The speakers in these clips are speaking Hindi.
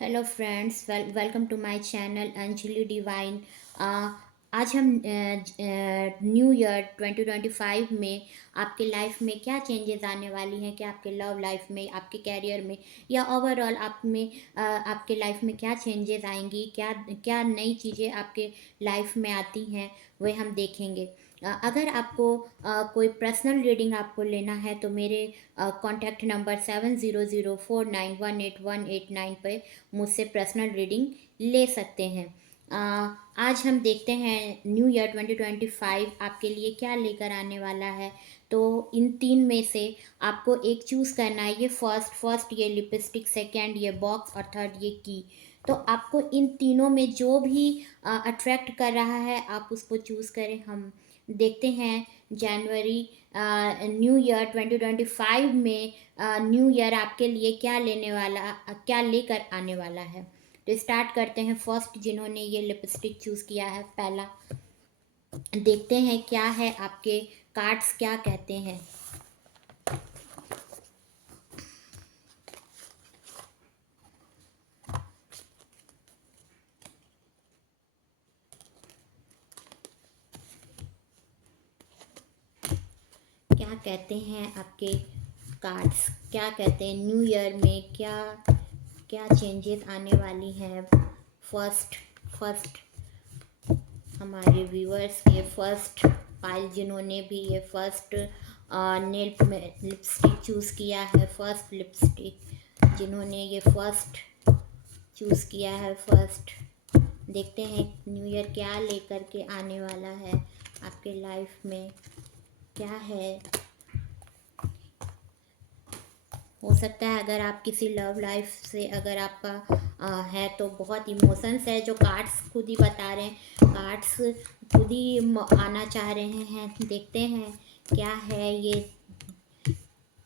Hello friends, welcome to my channel Anjali divine. आज हम न्यू ईयर 2025 में आपके लाइफ में क्या चेंजेस आने वाली हैं, क्या आपके लव लाइफ में, आपके कैरियर में या ओवरऑल आप में आपके लाइफ में क्या चेंजेस आएंगी, क्या क्या नई चीज़ें आपके लाइफ में आती हैं, वह हम देखेंगे। अगर आपको कोई पर्सनल रीडिंग आपको लेना है तो मेरे कॉन्टैक्ट नंबर 7004918189 पर मुझसे पर्सनल रीडिंग ले सकते हैं। आज हम देखते हैं न्यू ईयर 2025 आपके लिए क्या लेकर आने वाला है। तो इन तीन में से आपको एक चूज़ करना है। ये फर्स्ट ये लिपस्टिक, सेकंड ये बॉक्स और थर्ड ये की। तो आपको इन तीनों में जो भी अट्रैक्ट कर रहा है आप उसको चूज़ करें। हम देखते हैं जनवरी न्यू ईयर 2025 में न्यू ईयर आपके लिए क्या लेने वाला, क्या लेकर आने वाला है। तो स्टार्ट करते हैं। फर्स्ट जिन्होंने ये लिपस्टिक चूज़ किया है, पहला देखते हैं क्या है, आपके कार्ड्स क्या कहते हैं। क्या कहते हैं आपके कार्ड्स, क्या कहते हैं न्यू ईयर में क्या क्या चेंजेस आने वाली हैं। फर्स्ट फर्स्ट हमारे व्यूअर्स के फर्स्ट पाइल जिन्होंने भी ये फर्स्ट नेल में लिपस्टिक चूज़ किया है, फर्स्ट लिपस्टिक जिन्होंने ये फर्स्ट चूज़ किया है, फर्स्ट देखते हैं न्यू ईयर क्या लेकर के आने वाला है आपके लाइफ में, क्या है। हो सकता है अगर आप किसी लव लाइफ से अगर आपका है तो बहुत इमोशंस है जो कार्ड्स खुद ही बता रहे हैं, कार्ड्स खुद ही आना चाह रहे हैं। देखते हैं क्या है ये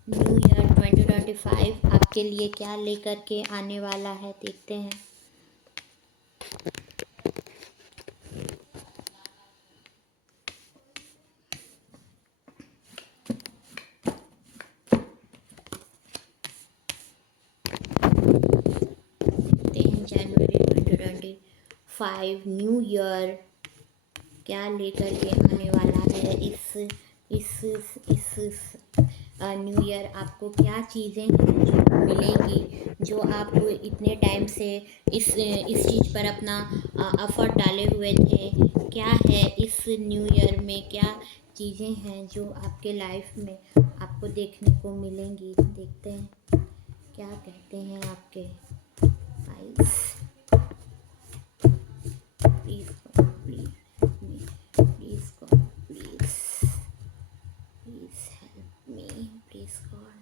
न्यू ईयर 2025 आपके लिए क्या लेकर के आने वाला है, देखते हैं। देखते हैं जनवरी 2025 न्यू ईयर क्या लेकर के आने वाला है। इस न्यू ईयर आपको क्या चीज़ें हैं जो मिलेंगी, जो आप इतने टाइम से इस चीज़ पर अपना एफर्ट डाले हुए थे। क्या है इस न्यू ईयर में, क्या चीज़ें हैं जो आपके लाइफ में आपको देखने को मिलेंगी। देखते हैं क्या कहते हैं आपके guys. Please please me, please God, please please help me, please God.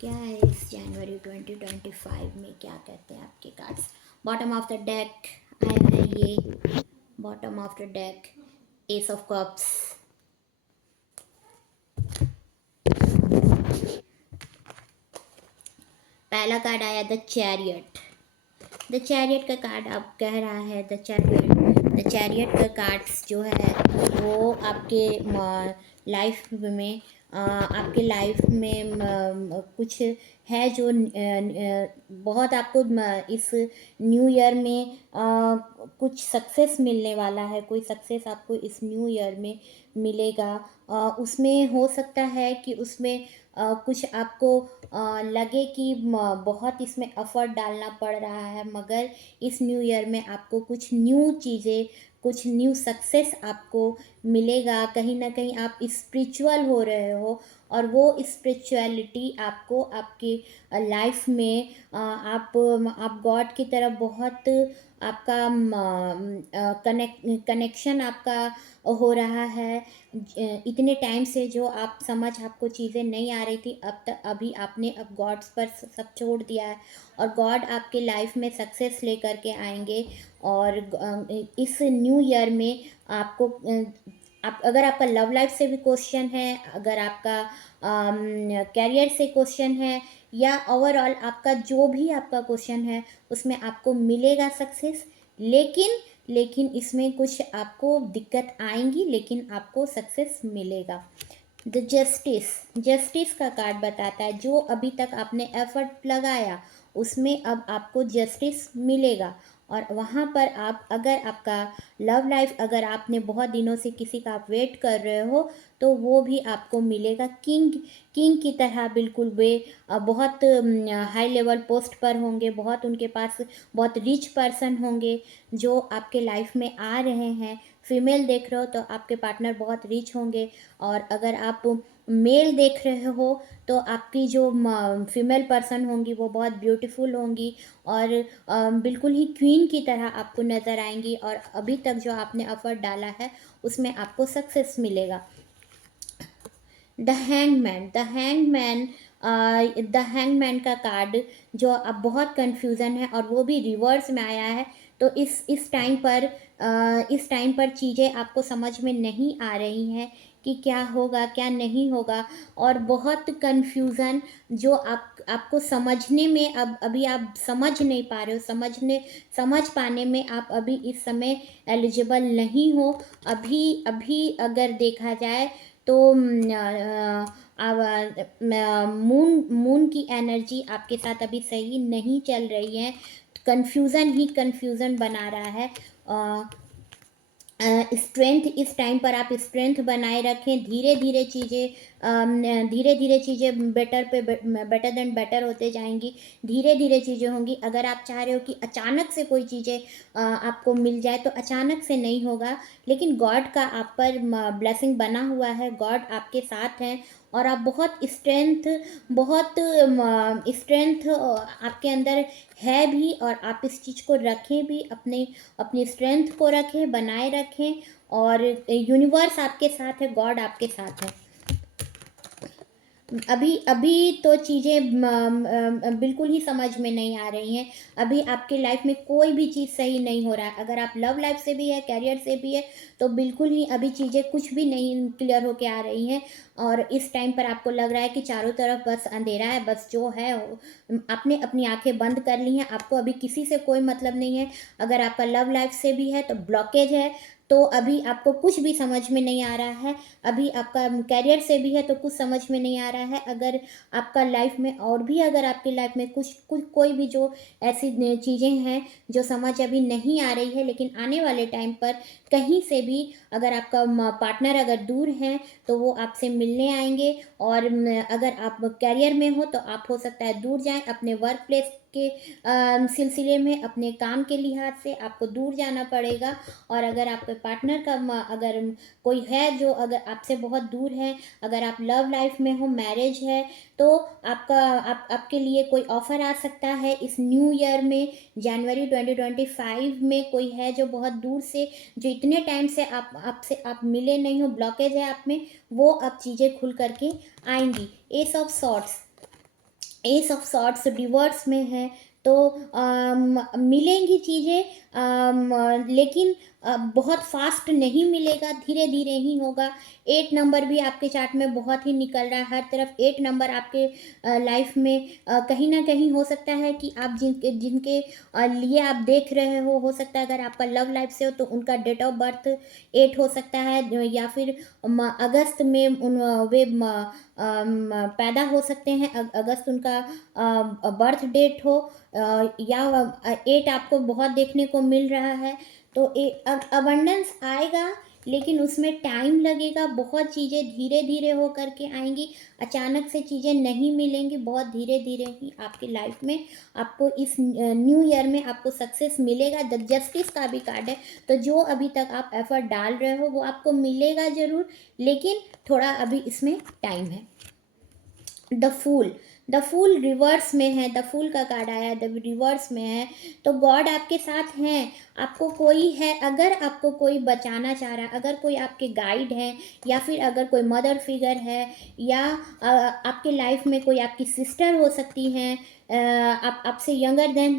क्या है इस जनवरी 2025 में, क्या कहते हैं आपके cards. Bottom of the deck आया है ये, bottom of the deck S of cups. पहला कार्ड आया द चैरियट। द चैरियट का कार्ड अब कह रहा है द चैरियट का कार्ड्स जो है वो आपके लाइफ में आपके लाइफ में कुछ है जो बहुत आपको इस न्यू ईयर में कुछ सक्सेस मिलने वाला है। कोई सक्सेस आपको इस न्यू ईयर में मिलेगा। उसमें हो सकता है कि उसमें कुछ आपको लगे कि बहुत इसमें एफर्ट डालना पड़ रहा है, मगर इस न्यू ईयर में आपको कुछ न्यू चीज़ें, कुछ न्यू सक्सेस आपको मिलेगा। कहीं ना कहीं आप स्पिरिचुअल हो रहे हो और वो स्पिरिचुअलिटी आपको आपकी लाइफ में आप गॉड की तरफ बहुत आपका कनेक्शन आपका हो रहा है। इतने टाइम से जो आप समझ आपको चीज़ें नहीं आ रही थी, अब तक अभी आपने अब गॉड्स पर सब छोड़ दिया है और गॉड आपके लाइफ में सक्सेस लेकर के आएंगे। और इस न्यू ईयर में आपको आप अगर आपका लव लाइफ से भी क्वेश्चन है, अगर आपका कैरियर से क्वेश्चन है या ओवरऑल आपका जो भी आपका क्वेश्चन है उसमें आपको मिलेगा सक्सेस। लेकिन लेकिन इसमें कुछ आपको दिक्कत आएंगी, लेकिन आपको सक्सेस मिलेगा। द जस्टिस, जस्टिस का कार्ड बताता है जो अभी तक आपने एफर्ट लगाया उसमें अब आपको जस्टिस मिलेगा। और वहाँ पर आप, अगर आपका लव लाइफ, अगर आपने बहुत दिनों से किसी का आप वेट कर रहे हो तो वो भी आपको मिलेगा। किंग, किंग की तरह बिल्कुल वे बहुत हाई लेवल पोस्ट पर होंगे, बहुत उनके पास बहुत रिच पर्सन होंगे जो आपके लाइफ में आ रहे हैं। फीमेल देख रहे हो तो आपके पार्टनर बहुत रिच होंगे, और अगर आप मेल देख रहे हो तो आपकी जो फीमेल पर्सन होंगी वो बहुत ब्यूटीफुल होंगी और बिल्कुल ही क्वीन की तरह आपको नज़र आएंगी, और अभी तक जो आपने एफर्ट डाला है उसमें आपको सक्सेस मिलेगा। द हैंगमैन, द हैंगमैन का कार्ड जो अब बहुत कंफ्यूजन है और वो भी रिवर्स में आया है। तो इस टाइम पर चीज़ें आपको समझ में नहीं आ रही हैं कि क्या होगा क्या नहीं होगा, और बहुत कंफ्यूजन जो आपको समझने में, अब अभी आप समझ नहीं पा रहे हो, समझ पाने में आप अभी इस समय एलिजिबल नहीं हो। अभी अभी अगर देखा जाए तो मून की एनर्जी आपके साथ अभी सही नहीं चल रही है, कंफ्यूजन ही कंफ्यूजन बना रहा है। स्ट्रेंथ, इस टाइम पर आप स्ट्रेंथ बनाए रखें। धीरे धीरे चीज़ें बेटर देन बेटर होते जाएंगी, धीरे धीरे चीज़ें होंगी। अगर आप चाह रहे हो कि अचानक से कोई चीज़ें आपको मिल जाए तो अचानक से नहीं होगा, लेकिन गॉड का आप पर ब्लेसिंग बना हुआ है, गॉड आपके साथ हैं और आप बहुत स्ट्रेंथ आपके अंदर है भी, और आप इस चीज़ को रखें भी, अपनी स्ट्रेंथ को रखें, बनाए रखें, और यूनिवर्स आपके साथ है, गॉड आपके साथ है। अभी अभी तो चीज़ें बिल्कुल ही समझ में नहीं आ रही हैं। अभी आपके लाइफ में कोई भी चीज़ सही नहीं हो रहा है। अगर आप लव लाइफ से भी है, कैरियर से भी है, तो बिल्कुल ही अभी चीज़ें कुछ भी नहीं क्लियर होके आ रही हैं। और इस टाइम पर आपको लग रहा है कि चारों तरफ बस अंधेरा है, बस जो है आपने अपनी आंखें बंद कर ली हैं, आपको अभी किसी से कोई मतलब नहीं है। अगर आपका लव लाइफ से भी है तो ब्लॉकेज है, तो अभी आपको कुछ भी समझ में नहीं आ रहा है। अभी आपका कैरियर से भी है तो कुछ समझ में नहीं आ रहा है। अगर आपका लाइफ में और भी, अगर आपकी लाइफ में कुछ कोई भी जो ऐसी चीज़ें हैं जो समझ अभी नहीं आ रही है, लेकिन आने वाले टाइम पर कहीं से भी अगर आपका पार्टनर अगर दूर है तो वो आपसे मिलने आएंगे। और अगर आप कैरियर में हो तो आप हो सकता है दूर जाएं, अपने वर्क प्लेस के सिलसिले में, अपने काम के लिहाज से आपको दूर जाना पड़ेगा। और अगर आपके पार्टनर का अगर कोई है जो अगर आपसे बहुत दूर है, अगर आप लव लाइफ में हो, मैरिज है, तो आपके लिए कोई ऑफ़र आ सकता है इस न्यू ईयर में। जनवरी 2025 में कोई है जो बहुत दूर से, जो इतने टाइम से आप मिले नहीं हो, ब्लॉकेज है आप में, वो अब चीज़ें खुल करके आएंगी। एस ऑफ सॉर्ट्स रिवर्स में है, तो मिलेंगी चीज़ें, लेकिन बहुत फास्ट नहीं मिलेगा, धीरे धीरे ही होगा। 8 नंबर भी आपके चार्ट में बहुत ही निकल रहा है, हर तरफ 8 नंबर आपके लाइफ में कहीं ना कहीं हो सकता है कि आप जिनके जिनके लिए आप देख रहे हो सकता है अगर आपका लव लाइफ से हो तो उनका डेट ऑफ बर्थ 8 हो सकता है, या फिर अगस्त में वे पैदा हो सकते हैं, अगस्त उनका बर्थ डेट हो, या 8 आपको बहुत देखने को मिल रहा है। तो अबंडेंस आएगा, लेकिन उसमें टाइम लगेगा, बहुत चीज़ें धीरे धीरे हो करके आएंगी, अचानक से चीज़ें नहीं मिलेंगी, बहुत धीरे धीरे ही आपकी लाइफ में आपको इस न्यू ईयर में आपको सक्सेस मिलेगा। द जस्टिस का भी कार्ड है, तो जो अभी तक आप एफर्ट डाल रहे हो वो आपको मिलेगा ज़रूर, लेकिन थोड़ा अभी इसमें टाइम है। द फूल रिवर्स में है, द फूल का कार्ड आया, द रिवर्स में है, तो गॉड आपके साथ हैं। आपको कोई है, अगर आपको कोई बचाना चाह रहा है, अगर कोई आपके गाइड है, या फिर अगर कोई मदर फिगर है, या आपके लाइफ में कोई आपकी सिस्टर हो सकती हैं, आप आपसे यंगर देन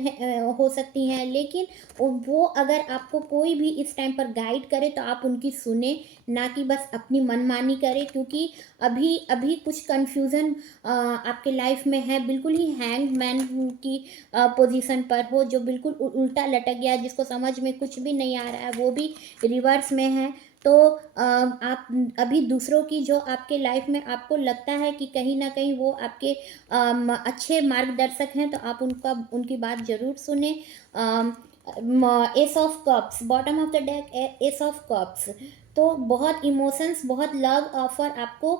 हो सकती हैं, लेकिन वो अगर आपको कोई भी इस टाइम पर गाइड करे तो आप उनकी सुने, ना कि बस अपनी मनमानी करें, क्योंकि अभी अभी कुछ कन्फ्यूज़न आपके लाइफ में है, बिल्कुल ही हैंग मैन की पोजीशन पर हो, जो बिल्कुल उल्टा लटक गया, जिसको समझ समझ में कुछ भी नहीं आ रहा है, वो भी रिवर्स में है। तो आप अभी दूसरों की जो आपके लाइफ में आपको लगता है कि कहीं ना कहीं वो आपके अच्छे मार्गदर्शक हैं, तो आप उनकी बात ज़रूर सुने। S of cups, bottom of the deck S of cups. तो बहुत इमोशंस, बहुत लव ऑफर आपको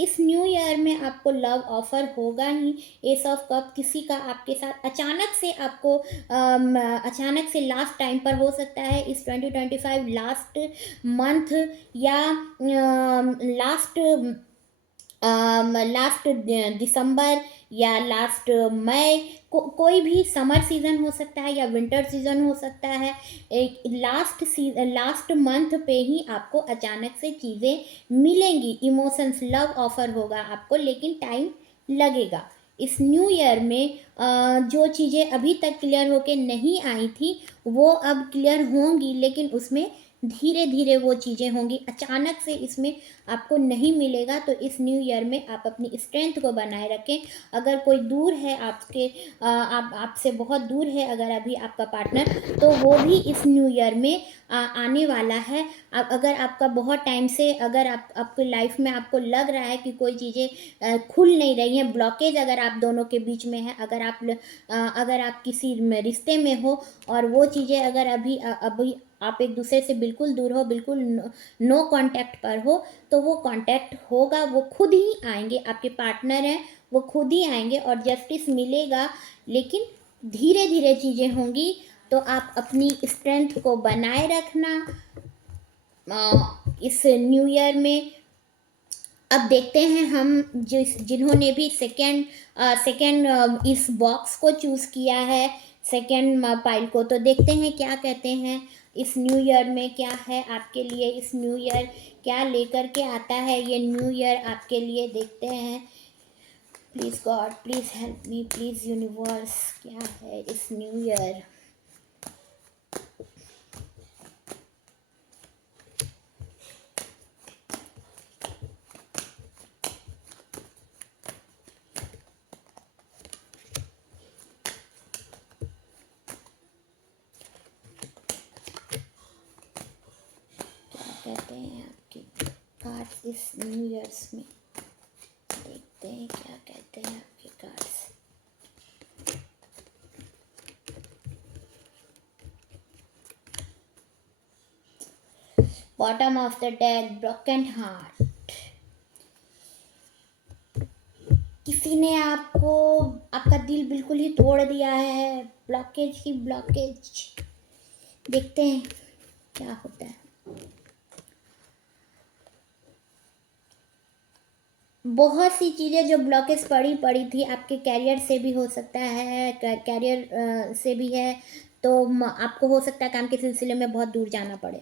इस न्यू ईयर में आपको लव ऑफर होगा ही। एस ऑफ कप किसी का आपके साथ अचानक से आपको अचानक से लास्ट टाइम पर हो सकता है, इस 2025 लास्ट मंथ या लास्ट लास्ट दिसंबर या लास्ट मई कोई भी समर सीज़न हो सकता है या विंटर सीज़न हो सकता है। एक लास्ट मंथ पे ही आपको अचानक से चीज़ें मिलेंगी, इमोशंस, लव ऑफर होगा आपको, लेकिन टाइम लगेगा। इस न्यू ईयर में जो चीज़ें अभी तक क्लियर होके नहीं आई थी वो अब क्लियर होंगी, लेकिन उसमें धीरे धीरे वो चीज़ें होंगी, अचानक से इसमें आपको नहीं मिलेगा। तो इस न्यू ईयर में आप अपनी स्ट्रेंथ को बनाए रखें। अगर कोई दूर है आपके आपसे बहुत दूर है अगर अभी आपका पार्टनर, तो वो भी इस न्यू ईयर में आने वाला है। अगर आपका बहुत टाइम से अगर आपकी लाइफ में आपको लग रहा है कि कोई चीज़ें खुल नहीं रही हैं, ब्लॉकेज अगर आप दोनों के बीच में है, अगर आप किसी रिश्ते में हो और वो चीज़ें अगर अभी आप एक दूसरे से बिल्कुल दूर हो, बिल्कुल नो कांटेक्ट पर हो, तो वो कांटेक्ट होगा, वो खुद ही आएंगे, आपके पार्टनर हैं वो खुद ही आएंगे और जस्टिस मिलेगा। लेकिन धीरे धीरे चीज़ें होंगी, तो आप अपनी स्ट्रेंथ को बनाए रखना इस न्यू ईयर में। अब देखते हैं हम जिन्होंने भी सेकेंड इस बॉक्स को चूज़ किया है, सेकेंड पाइल को, तो देखते हैं क्या कहते हैं इस न्यू ईयर में, क्या है आपके लिए इस न्यू ईयर, क्या लेकर के आता है ये न्यू ईयर आपके लिए। देखते हैं। Please God, please help me, please universe, क्या है इस न्यू ईयर। कहते हैं आपके कार्ड्स इस न्यू ईयर्स में, देखते हैं क्या कहते हैं आपके cards. Bottom of the deck broken heart. किसी ने आपका दिल बिल्कुल ही तोड़ दिया है, ब्लॉकेज ही ब्लॉकेज। देखते हैं क्या होता है। बहुत सी चीज़ें जो ब्लॉकेज पड़ी थी, आपके कैरियर से भी हो सकता है, कैरियर से भी है, तो आपको हो सकता है काम के सिलसिले में बहुत दूर जाना पड़े।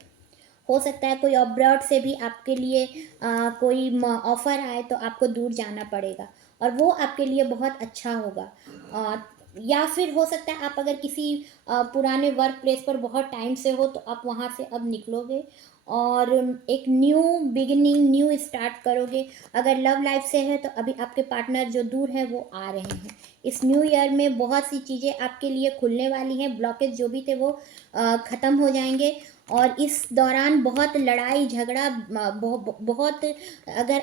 हो सकता है कोई अब्रॉड से भी आपके लिए कोई ऑफ़र आए तो आपको दूर जाना पड़ेगा, और वो आपके लिए बहुत अच्छा होगा। या फिर हो सकता है आप अगर किसी पुराने वर्क प्लेस पर बहुत टाइम से हो, तो आप वहाँ से अब निकलोगे और एक न्यू बिगिनिंग, न्यू स्टार्ट करोगे। अगर लव लाइफ से है तो अभी आपके पार्टनर जो दूर हैं वो आ रहे हैं। इस न्यू ईयर में बहुत सी चीज़ें आपके लिए खुलने वाली हैं, ब्लॉकेज जो भी थे वो ख़त्म हो जाएंगे। और इस दौरान बहुत लड़ाई झगड़ा बहुत,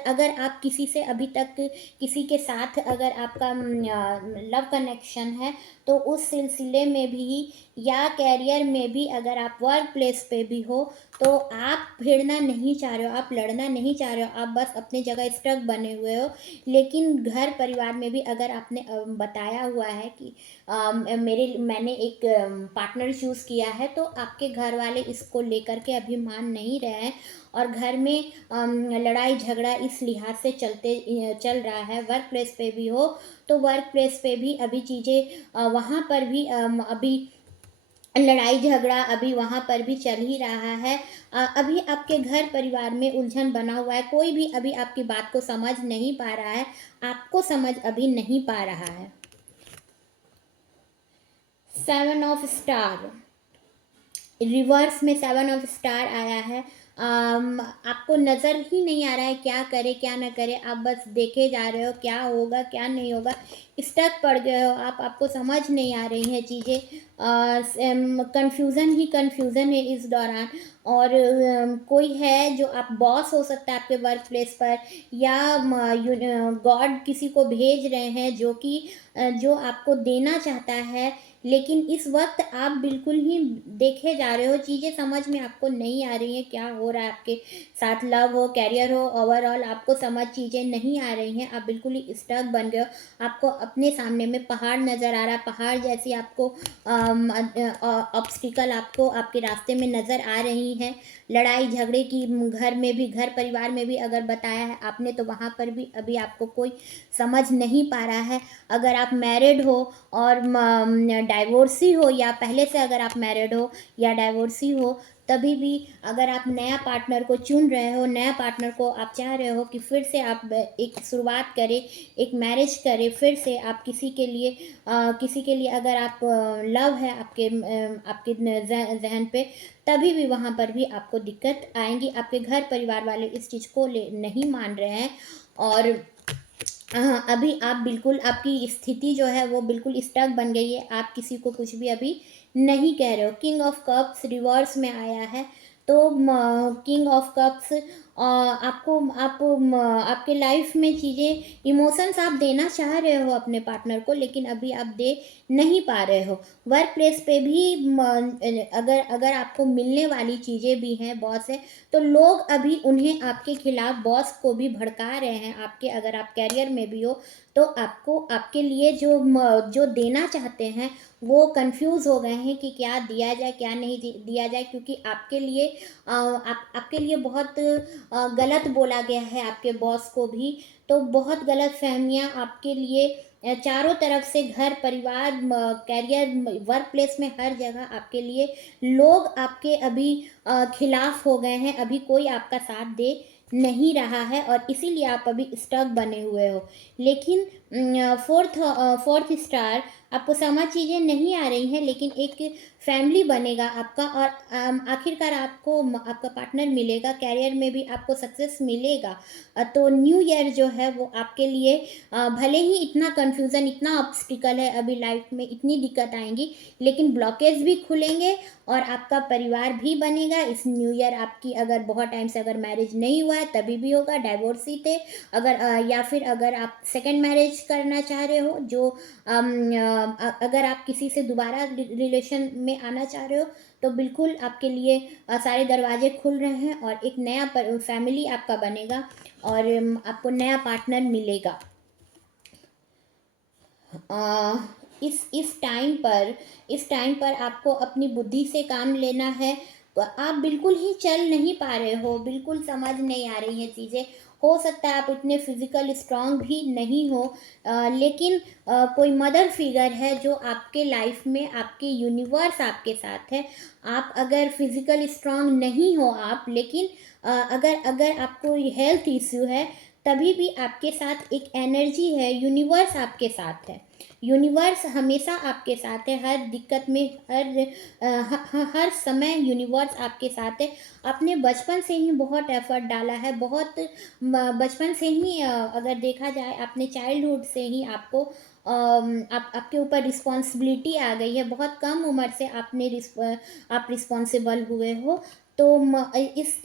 अगर आप किसी से अभी तक किसी के साथ अगर आपका लव कनेक्शन है, तो उस सिलसिले में भी या कैरियर में भी, अगर आप वर्क प्लेस पे भी हो, तो आप भिड़ना नहीं चाह रहे हो, आप लड़ना नहीं चाह रहे हो, आप बस अपनी जगह स्टक बने हुए हो। लेकिन घर परिवार में भी अगर आपने बताया हुआ है कि मैंने एक पार्टनर चूज़ किया है, तो आपके घर वाले इसको लेकर के अभी मान नहीं रहे हैं, और घर में लड़ाई झगड़ा इस लिहाज से चल रहा है। वर्क प्लेस पे भी हो तो वर्क प्लेस पे भी अभी चीज़ें वहाँ पर भी अभी लड़ाई झगड़ा अभी वहाँ पर भी चल ही रहा है। अभी आपके घर परिवार में उलझन बना हुआ है, कोई भी अभी आपकी बात को समझ नहीं पा रहा है, आपको समझ अभी नहीं पा रहा है। 7 ऑफ स्टार रिवर्स में 7 ऑफ स्टार आया है। आपको नज़र ही नहीं आ रहा है क्या करे क्या ना करे, आप बस देखे जा रहे हो क्या होगा क्या नहीं होगा, स्टक पड़ गए हो आप, आपको समझ नहीं आ रही हैं चीज़ें, कंफ्यूज़न ही कंफ्यूज़न है इस दौरान। और कोई है जो आप बॉस हो सकता है आपके वर्क प्लेस पर, या गॉड किसी को भेज रहे हैं जो कि जो आपको देना चाहता है, लेकिन इस वक्त आप बिल्कुल ही देखे जा रहे हो, चीज़ें समझ में आपको नहीं आ रही हैं क्या हो रहा है आपके साथ, लव हो कैरियर हो ओवरऑल आपको समझ चीज़ें नहीं आ रही हैं, आप बिल्कुल ही स्टक बन गए हो, आपको अपने सामने में पहाड़ नज़र आ रहा है, पहाड़ जैसी आपको ऑब्स्टिकल आपको आपके रास्ते में नज़र आ रही हैं, लड़ाई झगड़े की, घर में भी, घर परिवार में भी अगर बताया है आपने तो वहाँ पर भी अभी आपको कोई समझ नहीं पा रहा है। अगर आप मैरिड हो और डाइवोर्सी हो, या पहले से अगर आप मैरिड हो या डाइवोर्सी हो, तभी भी अगर आप नया पार्टनर को चुन रहे हो, नया पार्टनर को आप चाह रहे हो कि फिर से आप एक शुरुआत करें, एक मैरिज करें, फिर से आप किसी के लिए अगर आप लव है आपके जहन पे, तभी भी वहाँ पर भी आपको दिक्कत आएंगी, आपके घर परिवार वाले इस चीज़ को नहीं मान रहे हैं। और हाँ, अभी आप बिल्कुल, आपकी स्थिति जो है वो बिल्कुल स्टक बन गई है, आप किसी को कुछ भी अभी नहीं कह रहे हो। किंग ऑफ कप्स रिवर्स में आया है, तो किंग ऑफ कप्स आपको आपके लाइफ में चीज़ें, इमोशंस आप देना चाह रहे हो अपने पार्टनर को, लेकिन अभी आप दे नहीं पा रहे हो। वर्क प्लेस पे भी अगर अगर आपको मिलने वाली चीज़ें भी हैं बॉस है, तो लोग अभी उन्हें आपके खिलाफ, बॉस को भी भड़का रहे हैं आपके, अगर आप कैरियर में भी हो तो आपको, आपके लिए जो देना चाहते हैं वो कंफ्यूज हो गए हैं कि क्या दिया जाए क्या नहीं दिया जाए, क्योंकि आपके लिए आपके लिए बहुत गलत बोला गया है आपके बॉस को भी, तो बहुत गलत फहमियाँ आपके लिए चारों तरफ से, घर परिवार कैरियर वर्क प्लेस में हर जगह आपके लिए लोग आपके अभी खिलाफ हो गए हैं, अभी कोई आपका साथ दे नहीं रहा है, और इसीलिए आप अभी स्टक बने हुए हो। लेकिन फोर्थ स्टार, आपको समझ चीज़ें नहीं आ रही हैं, लेकिन एक फैमिली बनेगा आपका, और आखिरकार आपको आपका पार्टनर मिलेगा, कैरियर में भी आपको सक्सेस मिलेगा। तो न्यू ईयर जो है वो आपके लिए भले ही इतना कन्फ्यूज़न, इतना ऑब्स्टिकल है अभी लाइफ में, इतनी दिक्कत आएंगी, लेकिन ब्लॉकेज भी खुलेंगे और आपका परिवार भी बनेगा इस न्यू ईयर। आपकी अगर बहुत टाइम से अगर मैरिज नहीं हुआ है तभी भी होगा, डाइवोर्सी थे अगर, या फिर अगर आप सेकंड मैरिज करना चाह रहे हो, जो अगर आप किसी से दोबारा रिलेशन में आना चाह रहे हो, तो बिल्कुल आपके लिए सारे दरवाजे खुल रहे हैं, और एक नया फैमिली आपका बनेगा, और आपको नया पार्टनर मिलेगा। अ, इस टाइम पर आपको अपनी बुद्धि से काम लेना है, तो आप बिल्कुल ही चल नहीं पा रहे हो, बिल्कुल समझ नहीं आ रही हैं चीज़ें, हो सकता है आप इतने फिजिकल स्ट्रांग भी नहीं हो, लेकिन कोई मदर फिगर है जो आपके लाइफ में, आपके यूनिवर्स आपके साथ है। आप अगर फिजिकल स्ट्रांग नहीं हो आप, लेकिन अगर अगर आपको हेल्थ इश्यू है, तभी भी आपके साथ एक एनर्जी है, यूनिवर्स आपके साथ है, यूनिवर्स हमेशा आपके साथ है, हर दिक्कत में, हर समय यूनिवर्स आपके साथ है। आपने बचपन से ही बहुत एफर्ट डाला है, बहुत बचपन से ही अगर देखा जाए, आपने चाइल्डहुड से ही आपको आपके ऊपर रिस्पॉन्सिबिलिटी आ गई है, बहुत कम उम्र से आप रिस्पॉन्सिबल हुए हो, तो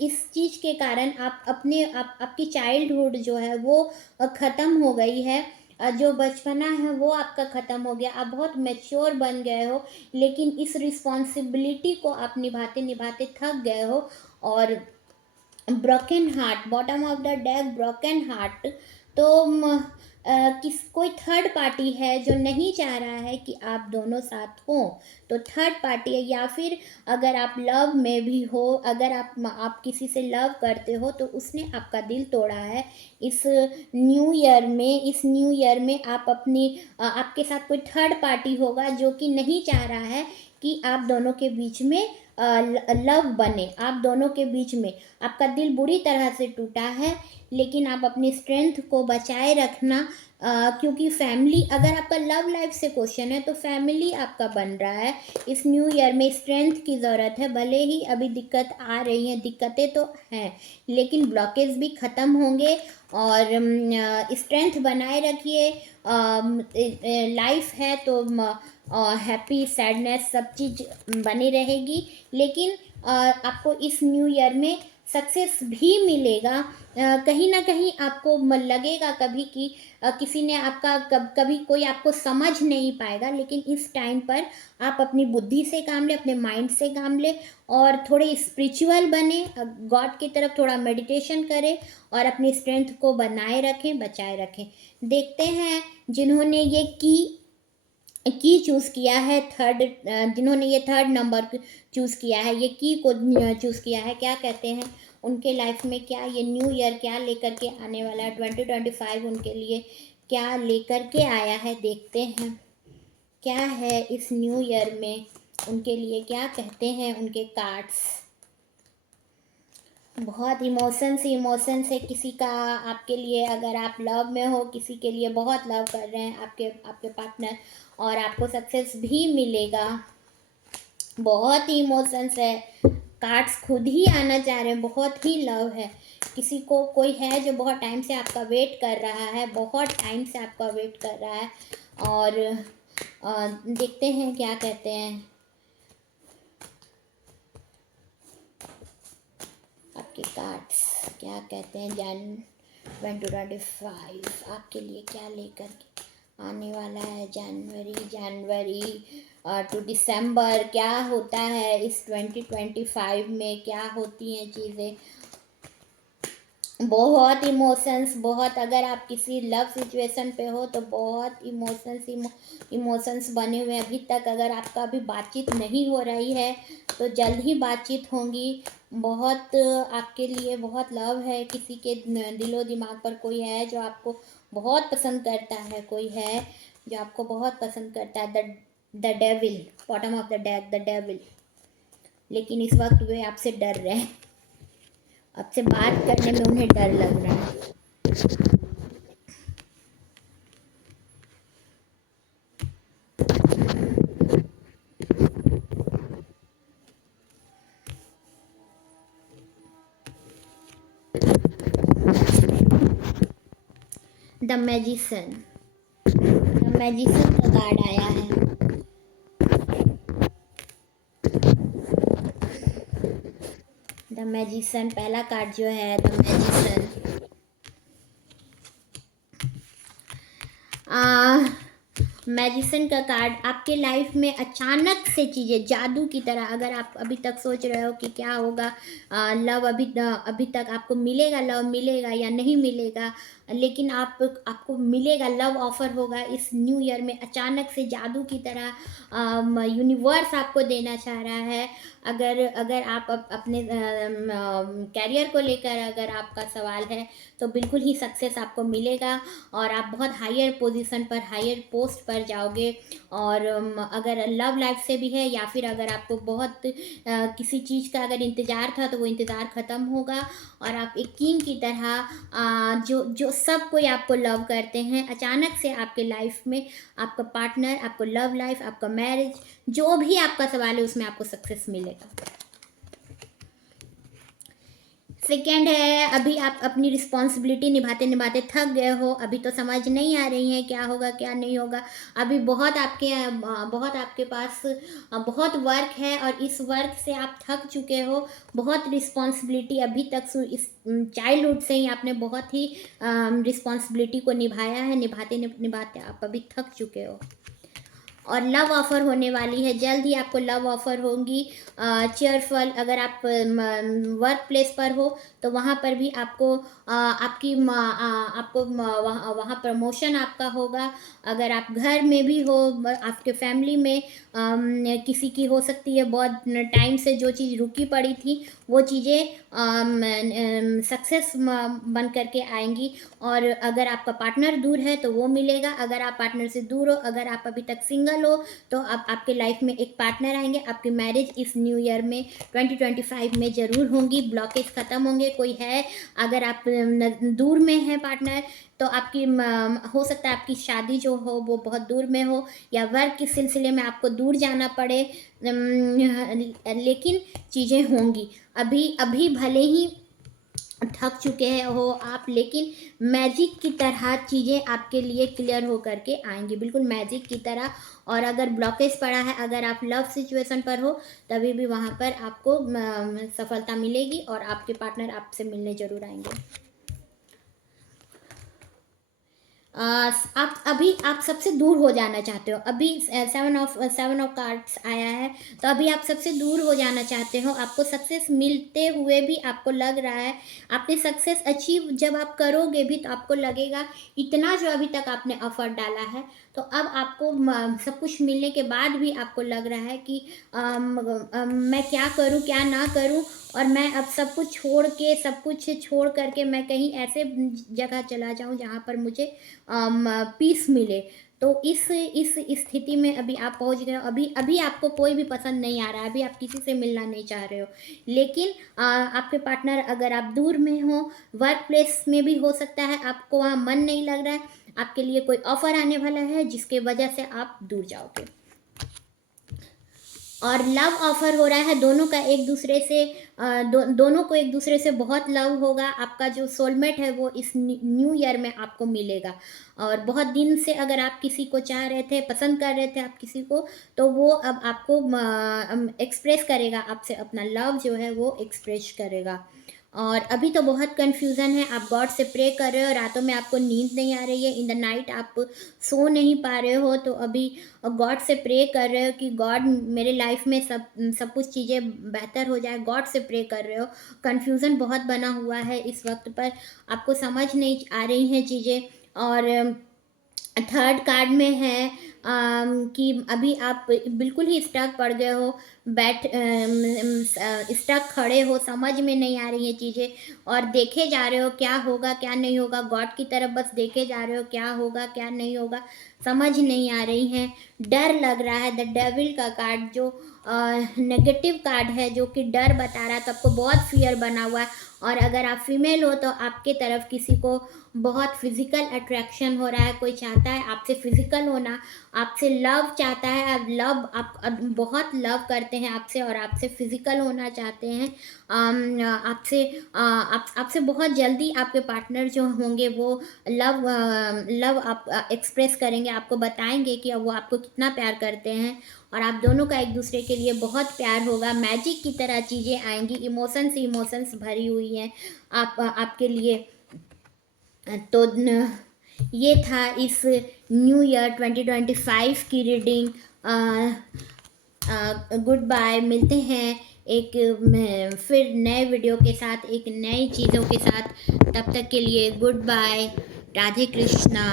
इस चीज़ के कारण आपकी चाइल्डहुड जो है वो ख़त्म हो गई है, जो बचपना है वो आपका ख़त्म हो गया, आप बहुत मैच्योर बन गए हो, लेकिन इस रिस्पॉन्सिबिलिटी को आप निभाते निभाते थक गए हो, और broken heart, bottom of the deck broken heart, तो कोई थर्ड पार्टी है जो नहीं चाह रहा है कि आप दोनों साथ हों, तो थर्ड पार्टी है, या फिर अगर आप लव में भी हो, अगर आप किसी से लव करते हो, तो उसने आपका दिल तोड़ा है इस न्यू ईयर में आप आपके साथ कोई थर्ड पार्टी होगा जो कि नहीं चाह रहा है कि आप दोनों के बीच में लव बने आप दोनों के बीच में। आपका दिल बुरी तरह से टूटा है, लेकिन आप अपनी स्ट्रेंथ को बचाए रखना, क्योंकि फैमिली, अगर आपका लव लाइफ से क्वेश्चन है तो फैमिली आपका बन रहा है। इस न्यू ईयर में स्ट्रेंथ की ज़रूरत है। भले ही अभी दिक्कत आ रही हैं, दिक्कतें तो हैं, लेकिन ब्लॉकेज भी ख़त्म होंगे और स्ट्रेंथ बनाए रखिए। लाइफ है तो हैप्पी सैडनेस सब चीज़ बनी रहेगी, लेकिन आपको इस न्यू ईयर में सक्सेस भी मिलेगा। कहीं ना कहीं आपको लगेगा कभी कि किसी ने आपका कभी कोई आपको समझ नहीं पाएगा, लेकिन इस टाइम पर आप अपनी बुद्धि से काम ले, अपने माइंड से काम ले और थोड़े स्पिरिचुअल बने, गॉड की तरफ थोड़ा मेडिटेशन करें और अपनी स्ट्रेंथ को बनाए रखें, बचाए रखें। देखते हैं जिन्होंने ये की चूज़ किया है, जिन्होंने ये 3rd नंबर चूज़ किया है, ये की को चूज़ किया है, क्या कहते हैं उनके लाइफ में, क्या ये न्यू ईयर क्या लेकर के आने वाला है, 2025 उनके लिए क्या लेकर के आया है। देखते हैं क्या है इस न्यू ईयर में उनके लिए, क्या कहते हैं उनके कार्ड्स। बहुत इमोशंस है किसी का आपके लिए, अगर आप लव में हो, किसी के लिए बहुत लव कर रहे हैं आपके पार्टनर, और आपको सक्सेस भी मिलेगा। बहुत ही इमोशंस है, कार्ड्स खुद ही आना चाह रहे हैं, बहुत ही लव है। किसी को कोई है जो बहुत टाइम से आपका वेट कर रहा है, बहुत टाइम से आपका वेट कर रहा है। और देखते हैं क्या कहते हैं आपके कार्ड्स, क्या कहते हैं। 2025 आपके लिए क्या लेकर के आने वाला है। जनवरी टू दिसंबर क्या होता है इस 2025 में, क्या होती हैं चीज़ें। बहुत इमोशंस, बहुत, अगर आप किसी लव सिचुएशन पे हो तो बहुत इमोशंस बने हुए अभी तक। अगर आपका अभी बातचीत नहीं हो रही है तो जल्द ही बातचीत होंगी। बहुत आपके लिए बहुत लव है, किसी के दिलो दिमाग पर कोई है जो आपको बहुत पसंद करता है, कोई है जो आपको बहुत पसंद करता है। The devil, bottom of the deck, the devil. लेकिन इस वक्त वे आपसे डर रहे हैं, आपसे बात करने में उन्हें डर लग रहा है। द मैजिशियन का कार्ड आया है। द मैजिशियन पहला कार्ड जो है, द मैजिशियन। मैजिशियन का कार्ड आपके लाइफ में अचानक से चीज़ें जादू की तरह, अगर आप अभी तक सोच रहे हो कि क्या होगा, लव अभी तक आपको मिलेगा, लव मिलेगा या नहीं मिलेगा, लेकिन आपको मिलेगा, लव ऑफर होगा इस न्यू ईयर में अचानक से जादू की तरह। यूनिवर्स आपको देना चाह रहा है। अगर आप अपने कैरियर को लेकर अगर आपका सवाल है तो बिल्कुल ही सक्सेस आपको मिलेगा और आप बहुत हायर पोजीशन पर, हायर पोस्ट पर जाओगे। और अगर लव लाइफ से भी है या फिर अगर आपको बहुत किसी चीज़ का अगर इंतज़ार था तो वो इंतज़ार ख़त्म होगा और आप एक किंग की तरह, जो सब कोई आपको लव करते हैं, अचानक से आपके लाइफ में आपका पार्टनर, आपको लव लाइफ, आपका मैरिज, जो भी आपका सवाल है उसमें आपको सक्सेस मिलेगा। सेकेंड है, अभी आप अपनी रिस्पॉन्सिबिलिटी निभाते निभाते थक गए हो, अभी तो समझ नहीं आ रही है क्या होगा क्या नहीं होगा। अभी बहुत आपके पास बहुत वर्क है और इस वर्क से आप थक चुके हो। बहुत रिस्पॉन्सिबिलिटी अभी तक इस चाइल्डहुड से ही आपने बहुत ही रिस्पॉन्सिबिलिटी को निभाया है, निभाते निभाते आप अभी थक चुके हो। और लव ऑफ़र होने वाली है, जल्द ही आपको लव ऑफ़र होंगी। चेयरफुल, अगर आप वर्क प्लेस पर हो तो वहाँ पर भी आपको वहाँ प्रमोशन आपका होगा। अगर आप घर में भी हो, आपके फैमिली में किसी की हो सकती है बहुत टाइम से जो चीज़ रुकी पड़ी थी वो चीज़ें सक्सेस बन करके आएंगी। और अगर आपका पार्टनर दूर है तो वो मिलेगा। अगर आप पार्टनर से दूर हो, अगर आप अभी तक सिंगल सफल हो तो अब आपके लाइफ में एक पार्टनर आएंगे, आपकी मैरिज इस न्यू ईयर में 2025 में ज़रूर होंगी, ब्लॉकेज ख़त्म होंगे। कोई है अगर आप दूर में है पार्टनर तो आपकी हो सकता है आपकी शादी जो हो वो बहुत दूर में हो, या वर्क के सिलसिले में आपको दूर जाना पड़े, लेकिन चीज़ें होंगी। अभी अभी भले ही थक चुके हैं हो आप, लेकिन मैजिक की तरह चीज़ें आपके लिए क्लियर हो करके आएंगी, बिल्कुल मैजिक की तरह। और अगर ब्लॉकेज पड़ा है, अगर आप लव सिचुएशन पर हो, तभी भी वहाँ पर आपको सफलता मिलेगी और आपके पार्टनर आपसे मिलने ज़रूर आएंगे। आप सबसे दूर हो जाना चाहते हो, अभी सेवन ऑफ कार्ड्स आया है, तो अभी आप सबसे दूर हो जाना चाहते हो। आपको सक्सेस मिलते हुए भी आपको लग रहा है, आपने सक्सेस अचीव जब आप करोगे भी तो आपको लगेगा इतना जो अभी तक आपने एफर्ट डाला है, तो अब आपको सब कुछ मिलने के बाद भी आपको लग रहा है कि मैं क्या करूं क्या ना करूं, और मैं अब सब कुछ छोड़ करके मैं कहीं ऐसे जगह चला जाऊं जहां पर मुझे पीस मिले। तो इस स्थिति में अभी आप पहुंच गए हो। अभी अभी आपको कोई भी पसंद नहीं आ रहा है, अभी आप किसी से मिलना नहीं चाह रहे हो, लेकिन आपके पार्टनर अगर आप दूर में हो, वर्क प्लेस में भी हो सकता है आपको वहाँ मन नहीं लग रहा है, आपके लिए कोई ऑफर आने वाला है जिसके वजह से आप दूर जाओगे। और लव ऑफर हो रहा है, दोनों का एक दूसरे से दोनों को एक दूसरे से बहुत लव होगा। आपका जो सोलमेट है वो इस न्यू ईयर में आपको मिलेगा, और बहुत दिन से अगर आप किसी को चाह रहे थे, पसंद कर रहे थे आप किसी को, तो वो अब आपको एक्सप्रेस करेगा, आपसे अपना लव जो है वो एक्सप्रेस करेगा। और अभी तो बहुत कन्फ्यूज़न है, आप गॉड से प्रे कर रहे हो, रातों में आपको नींद नहीं आ रही है, इन द नाइट आप सो नहीं पा रहे हो, तो अभी गॉड से प्रे कर रहे हो कि गॉड मेरे लाइफ में सब कुछ चीज़ें बेहतर हो जाए, गॉड से प्रे कर रहे हो। कन्फ्यूज़न बहुत बना हुआ है इस वक्त पर, आपको समझ नहीं आ रही हैं चीज़ें। और थर्ड कार्ड में है कि अभी आप बिल्कुल ही स्टक पड़ गए हो, स्टक खड़े हो, समझ में नहीं आ रही है चीज़ें, और देखे जा रहे हो क्या होगा क्या नहीं होगा, गॉड की तरफ बस देखे जा रहे हो क्या होगा क्या नहीं होगा, समझ नहीं आ रही हैं, डर लग रहा है। द डेविल का कार्ड जो नेगेटिव कार्ड है, जो कि डर बता रहा है, तो आपको बहुत फियर बना हुआ है। और अगर आप फीमेल हो तो आपके तरफ किसी को बहुत फिजिकल अट्रैक्शन हो रहा है, कोई चाहता है आपसे फिजिकल होना, आपसे लव चाहता है, आप बहुत लव करते हैं आपसे, और आपसे फिजिकल होना चाहते हैं। आपसे बहुत जल्दी आपके पार्टनर जो होंगे वो लव आप एक्सप्रेस करेंगे, आपको बताएंगे कि वो आपको कितना प्यार करते हैं, और आप दोनों का एक दूसरे के लिए बहुत प्यार होगा। मैजिक की तरह चीज़ें आएंगी, इमोशंस भरी हुई हैं आपके लिए। तो ये था इस न्यू ईयर 2025 की रीडिंग। गुड बाय, मिलते हैं एक फिर नए वीडियो के साथ, एक नई चीज़ों के साथ। तब तक के लिए गुड बाय, राधे कृष्णा।